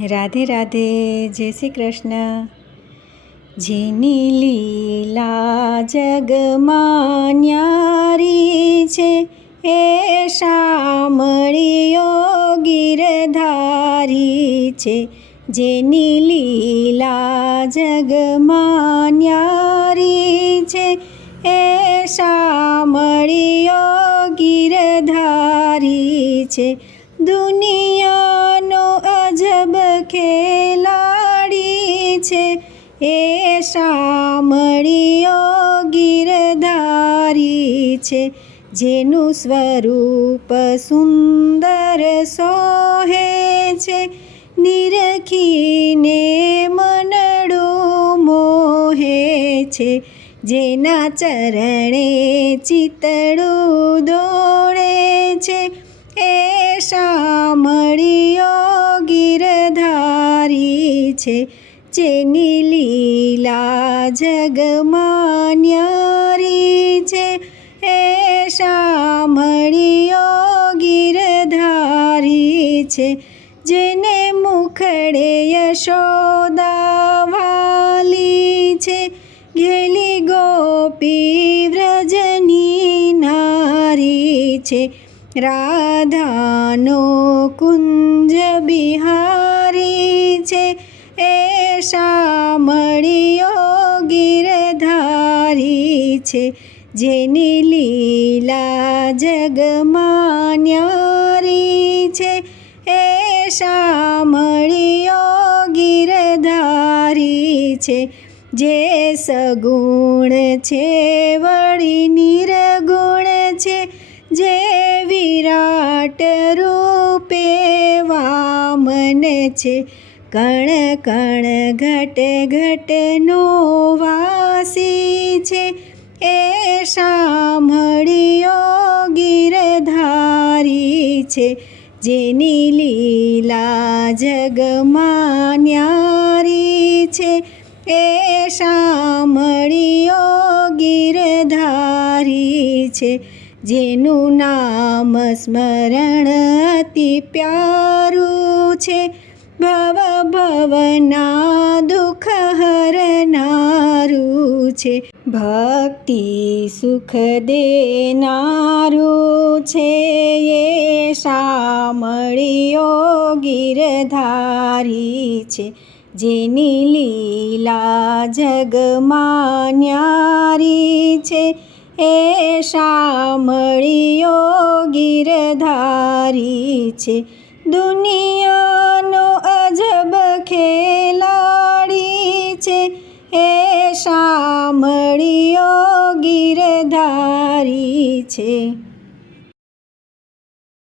રાધે રાધે, જય શ્રી કૃષ્ણ. જેની લીલા જગમાં ન્યારી છે, એ શામળીઓ ગીરધારી છે. જેની લીલા જગમાં ન્યારી છે, એ શામળીઓ ગીરધારી છે. અજબ ખેલાડી છે. એ શામળીયો ગીરધારી છે. જેનું સ્વરૂપ સુંદર સોહે છે. નિરખીને મનડું મોહે છે. જેના ચરણે ચિતડું દોડે છે જેની લીલા જગમાં ન્યારી છે એ શામળીયો ગીરધારી છે જેને મુખડે યશોદા વાલી છે ઘેલી ગોપી વ્રજની નારી છે રાધાનો કુંજ બિહારી છે એ શામળીયો ગીરધારી છે, જેની લીલા જગમાન્યારી છે. એ શામળીયો ગીરધારી છે, જે સગુણ છે, વળી નિર્ગુણ છે, જે વિરાટ રૂપે વામન છે. કણ કણ ઘટે ઘટે નો વાસી છે. એ સાંભળ્યો ગીરધારી છે. જેની લીલા જગમાં ન્યારી છે. એ સાંભળ્યો ગીરધારી છે. જેનું નામ સ્મરણ અતિ પ્યારું છે. ભવ ભવના દુઃખ હરનારું છે ભક્તિ સુખ દેનારું છે એ શામળીયો ગીરધારી છે જેની લીલા જગમાં ન્યારી છે એ શામળીયો ગીરધારી છે દુનિયાનો શામળીયો ગીરધારી છે